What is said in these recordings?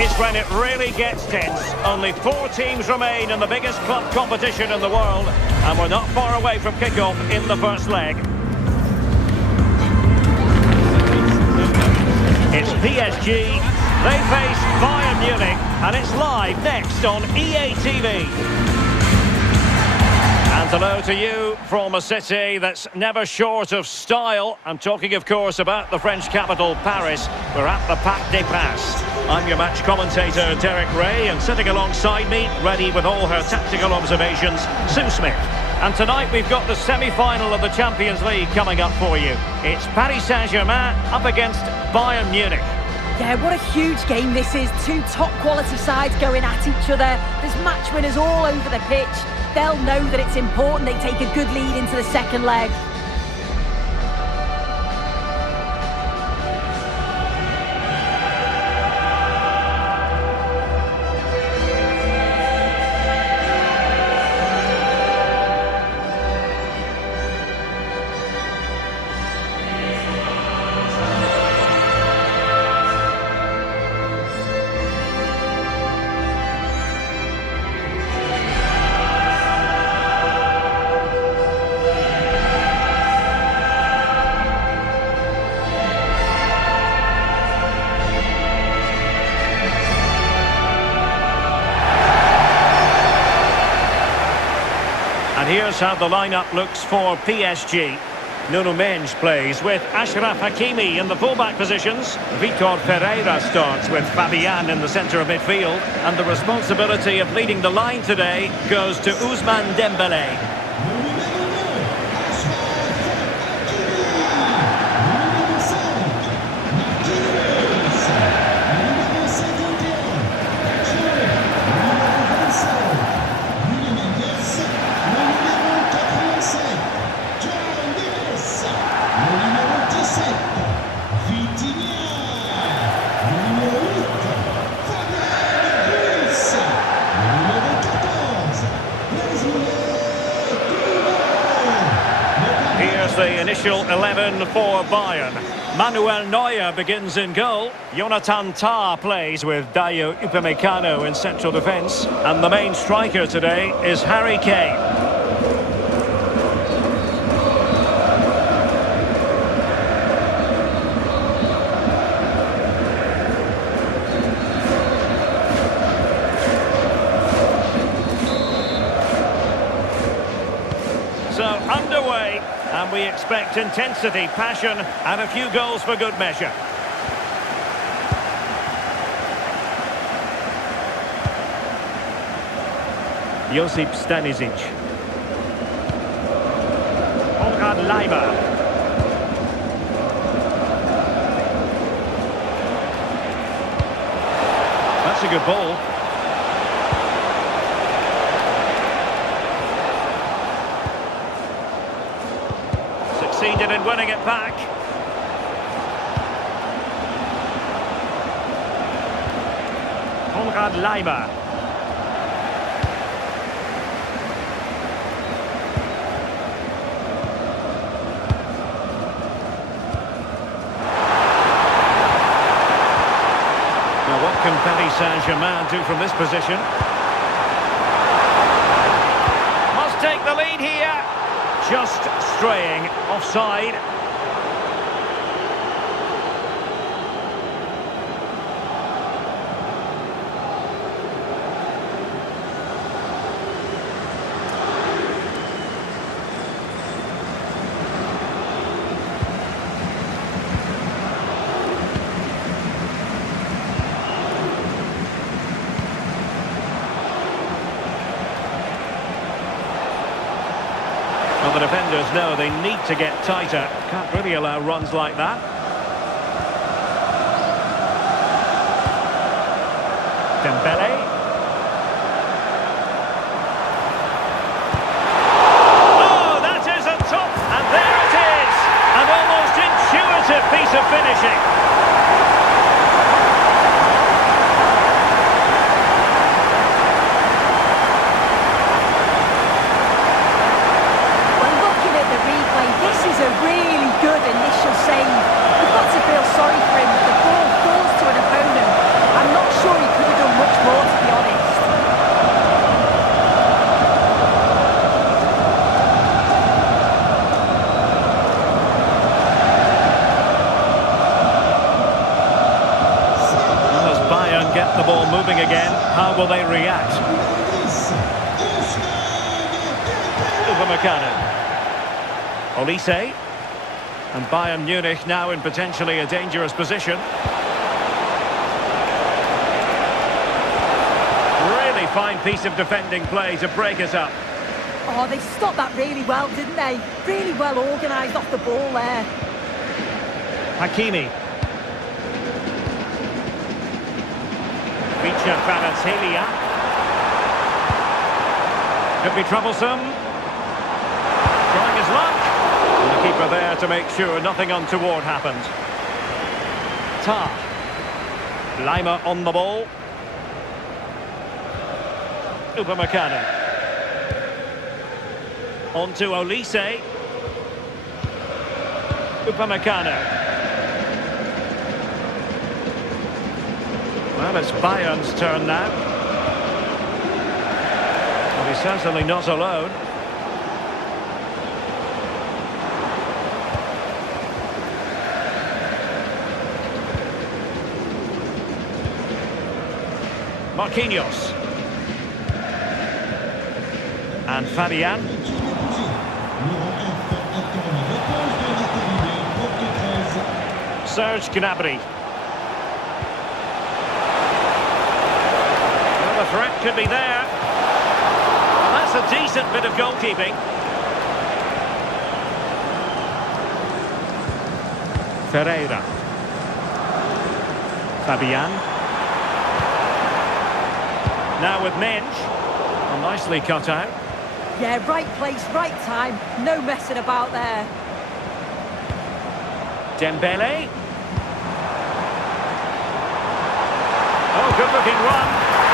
is when it really gets tense. Only 4 teams remain in the biggest club competition in the world, and we're not far away from kick-off in the first leg. It's PSG, they face Bayern Munich, and it's live next on EA TV. And hello to you from a city that's never short of style. I'm talking, of course, about the French capital, Paris. We're at the Parc des Princes. I'm your match commentator, Derek Ray, and sitting alongside me, ready with all her tactical observations, Sue Smith. And tonight we've got the semi-final of the Champions League coming up for you. It's Paris Saint-Germain up against Bayern Munich. Yeah, what a huge game this is. 2 top-quality sides going at each other. There's match winners all over the pitch. They'll know that it's important they take a good lead into the second leg. And here's how the lineup looks for PSG. Nuno Mendes plays with Achraf Hakimi in the fullback positions. Vitor Pereira starts with Fabian in the centre of midfield. And the responsibility of leading the line today goes to Ousmane Dembele. The initial 11 for Bayern. Manuel Neuer begins in goal. Jonathan Tah plays with Dayo Upamecano in central defence. And the main striker today is Harrykane. So underway, and we expect intensity, passion, and a few goals for good measure. Josip Stanisic. Konrad Leimer. That's a good ball. Succeeded in winning it back. Konrad Leimer. Now what can Paris Saint-Germain do from this position? Must take the lead here. Just straying offside. Well, the defenders know they need to get tighter. Can't really allow runs like that. Dembele. Oh, that is a top, and there it is! An almost intuitive piece of finishing. A really good initial save. You've got to feel sorry for him that the ball falls to an opponent. I'm not sure he get the ball moving again. How will they react? Upamecano. Olise. And Bayern Munich now in potentially a dangerous position. Really fine piece of defending play to break it up. Oh, they stopped that really well, didn't they? Really well organised off the ball there. Hakimi. Feature Kvaratskhelia. Could be troublesome. Trying his luck. And the keeper there to make sure nothing untoward happened. Tah. Lima on the ball. Upamecano. On to Olise. Upamecano. Well, it's Bayern's turn now. Well, he's certainly not alone. Marquinhos. And Fabian. Serge Gnabry. Well, the threat could be there. Well, that's a decent bit of goalkeeping. Ferreira. Fabian. Now with Minge. Well, nicely cut out. Yeah, right place, right time. No messing about there. Dembele. Oh, good-looking run.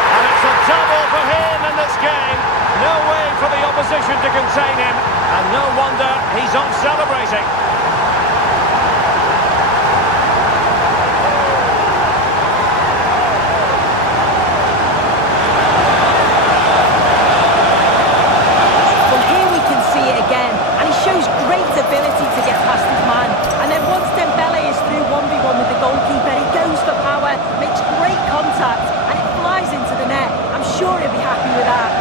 And it's a double for him in this game. No way for the opposition to contain him. And no wonder he's off celebrating. Well, here we can see it again. And he shows great ability to get past his man. And then once Dembele is through 1v1 with the goalkeeper, he goes for power, makes great contact, and it flies into the net. I'm sure he'll be happy with that.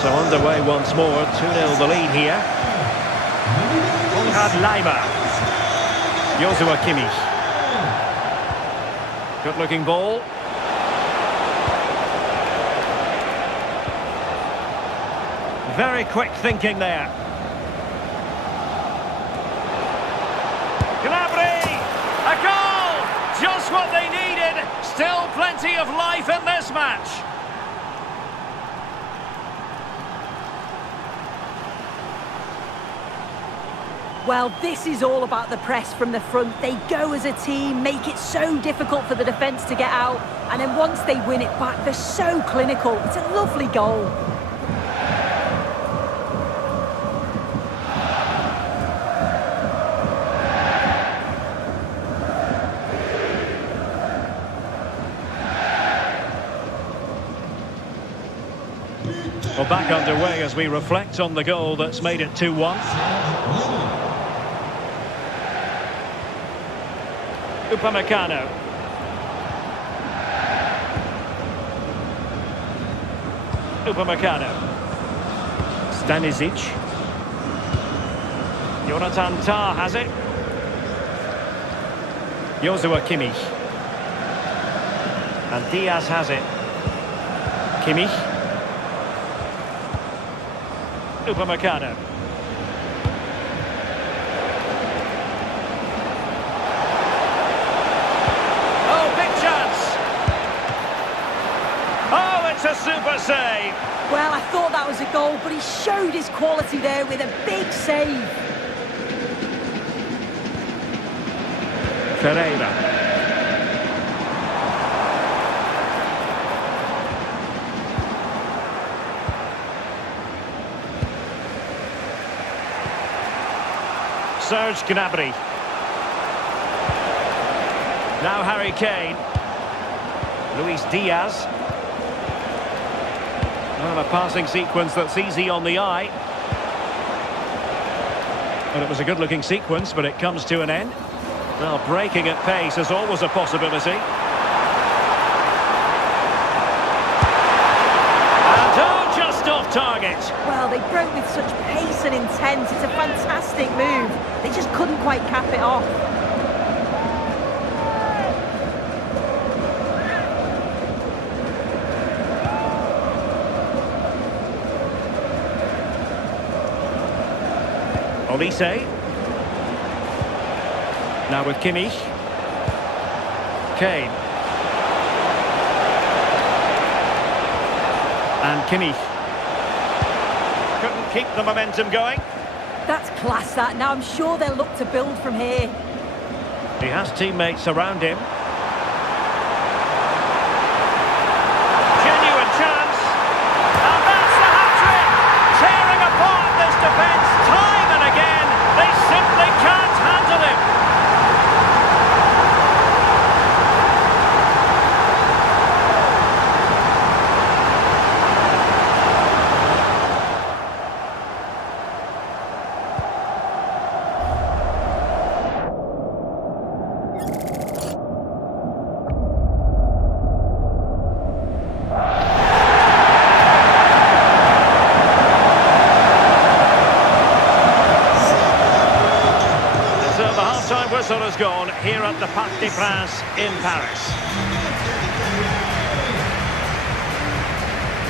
So underway once more, 2-0 the lead here. Konrad Laimer. Joshua Kimmich. Good-looking ball. Very quick thinking there. Gnabry! A goal! Just what they needed. Still plenty of life in this match. Well, this is all about the press from the front. They go as a team, make it so difficult for the defence to get out, and then once they win it back, they're so clinical. It's a lovely goal. Well, back underway as we reflect on the goal that's made it 2-1. Upamecano. Upamecano. Stanisic. Jonathan Tah has it. Joshua Kimmich. And Diaz has it. Kimmich. Upamecano. Oh, big chance! Oh, it's a super save! Well, I thought that was a goal, but he showed his quality there with a big save. Ferreira. Serge Gnabry. Now harrykane. Luis Diaz. Well, a passing sequence that's easy on the eye. Well, it was a good-looking sequence, but it comes to an end. Well, breaking at pace is always a possibility. And oh, just off target. Well, they broke with such pace and intent. It's a fantastic move. They just couldn't quite cap it off. Olise. Now with Kimmich. Kane. And Kimmich. Couldn't keep the momentum going. That's class, that. Now I'm sure they'll look to build from here. He has teammates around him. Genuine chance. And that's the hat-trick. Tearing apart this defence time and again. They simply can't handle him. Whistle has gone here at the Parc des Princes in Paris.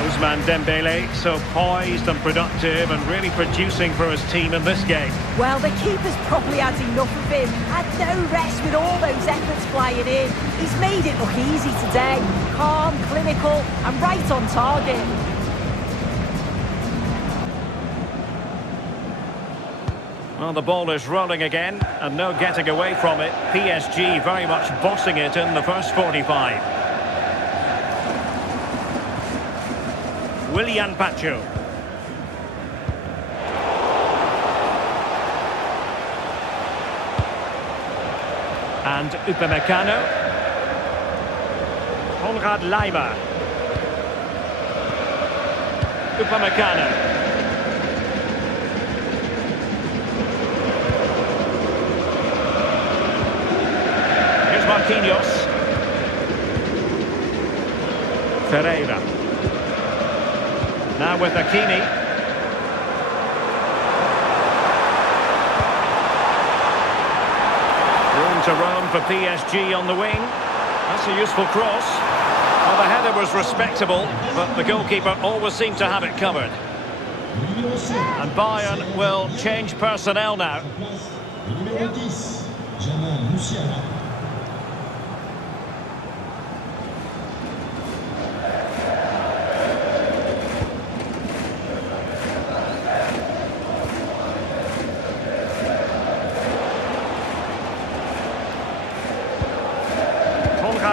Ousmane Dembele, so poised and productive and really producing for his team in this game. Well, the keeper's probably had enough of him. Had no rest with all those efforts flying in. He's made it look easy today. Calm, clinical and right on target. Well, the ball is rolling again, and no getting away from it. PSG very much bossing it in the first 45. Willian Pacho. And Upamecano. Konrad Laimer. Upamecano. Marquinhos. Ferreira. Now with Hakimi. Room to roam for PSG on the wing. That's a useful cross. Well, the header was respectable, but the goalkeeper always seemed to have it covered. And Bayern will change personnel now.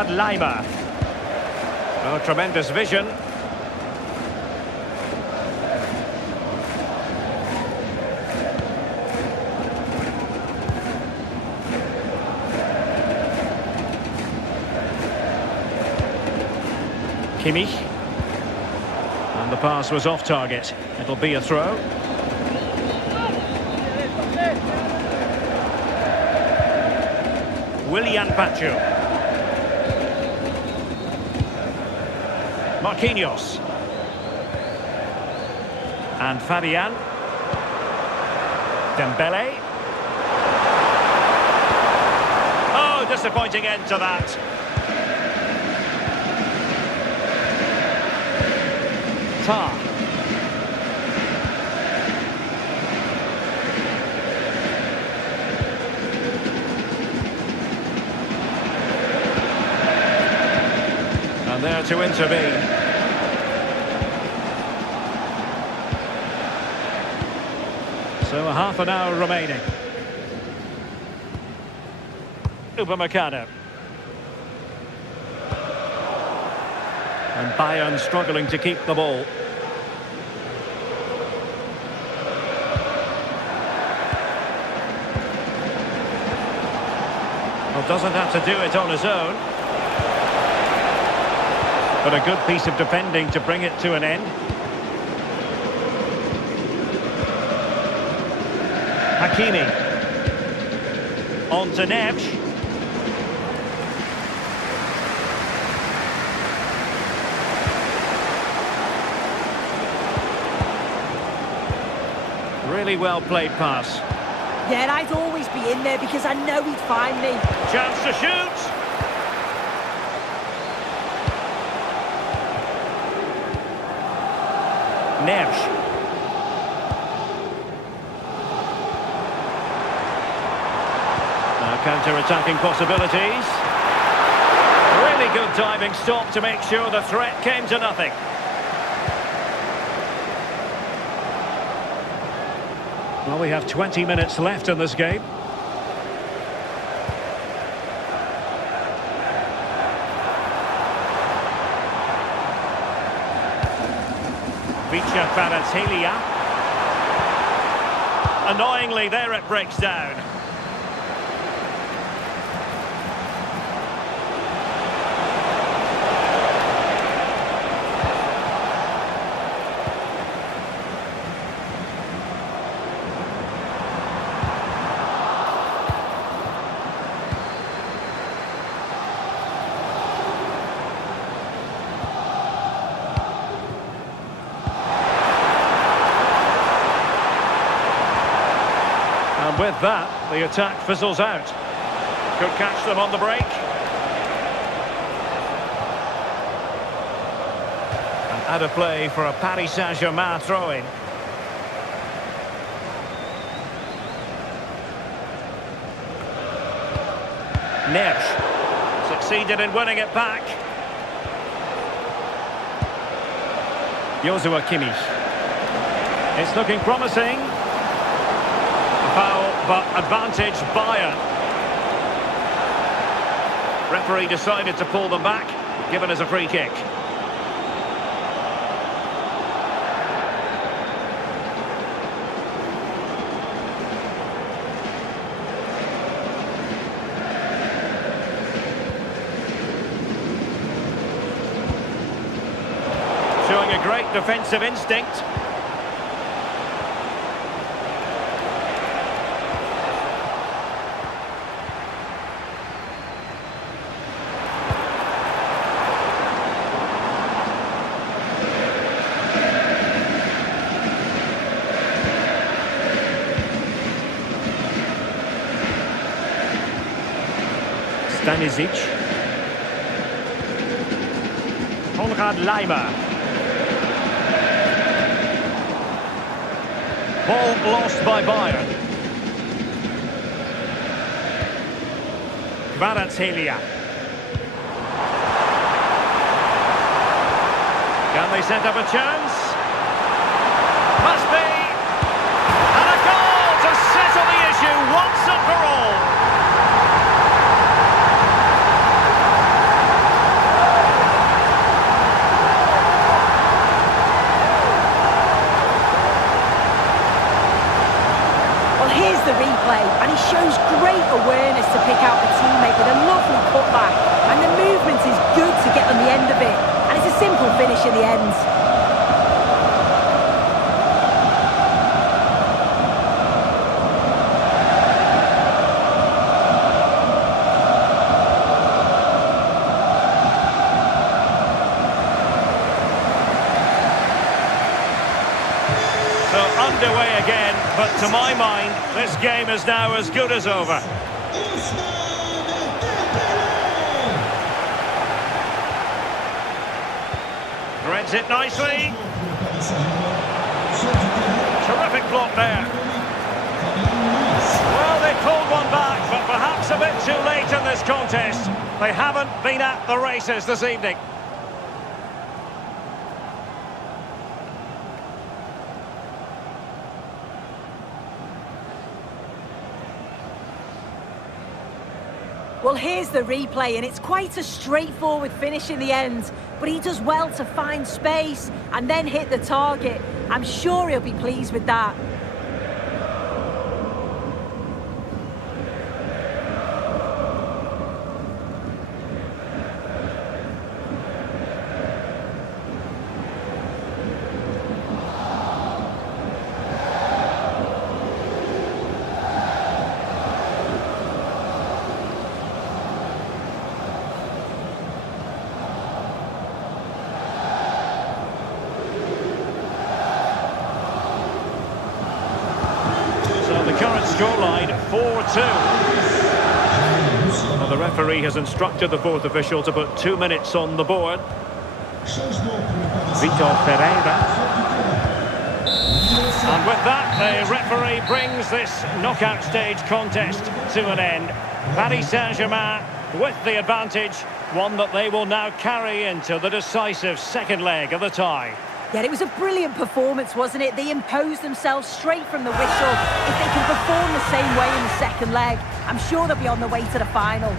Laimer. Oh, tremendous vision. Kimmich. And the pass was off target. It'll be a throw. Willian Pacho. Marquinhos. And Fabian. Dembele. Oh, disappointing end to that. Tar. And there to intervene. So a half an hour remaining. Upamecano. And Bayern struggling to keep the ball. Well, doesn't have to do it on his own. But a good piece of defending to bring it to an end. Hakimi. On to Neves. Really well played pass. Yeah, I'd always be in there because I know he'd find me. Chance to shoot. Neves. Now counter-attacking possibilities. Really good diving stop to make sure the threat came to nothing. Well, we have 20 minutes left in this game. Kvaratskhelia. Annoyingly, there it breaks down. And with that, the attack fizzles out. Could catch them on the break. And out of play for a Paris Saint-Germain throw-in. Neves succeeded in winning it back. Joshua Kimmich. It's looking promising. Foul, but advantage Bayern. Referee decided to pull them back, given as a free kick. Showing a great defensive instinct. Stanisic. Konrad Laimer. Ball lost by Bayern. Kvaratskhelia. Can they set up a chance? Must be. And a goal to settle the issue once and for all. Here's the replay, and he shows great awareness to pick out a teammate with a lovely cutback, and the movement is good to get them the end of it, and it's a simple finish in the end. So underway again, but to my mind, this game is now as good as over. Threads it nicely. Terrific block there. Well, they pulled one back, but perhaps a bit too late in this contest. They haven't been at the races this evening. Well, here's the replay, and it's quite a straightforward finish in the end. But he does well to find space and then hit the target. I'm sure he'll be pleased with that. scoreline 4-2. Well, the referee has instructed the fourth official to put 2 minutes on the board. Vitor Pereira. And with that, the referee brings this knockout stage contest to an end. Paris Saint-Germain with the advantage, one that they will now carry into the decisive second leg of the tie. Yeah, it was a brilliant performance, wasn't it? They imposed themselves straight from the whistle. If they can perform the same way in the second leg, I'm sure they'll be on the way to the final.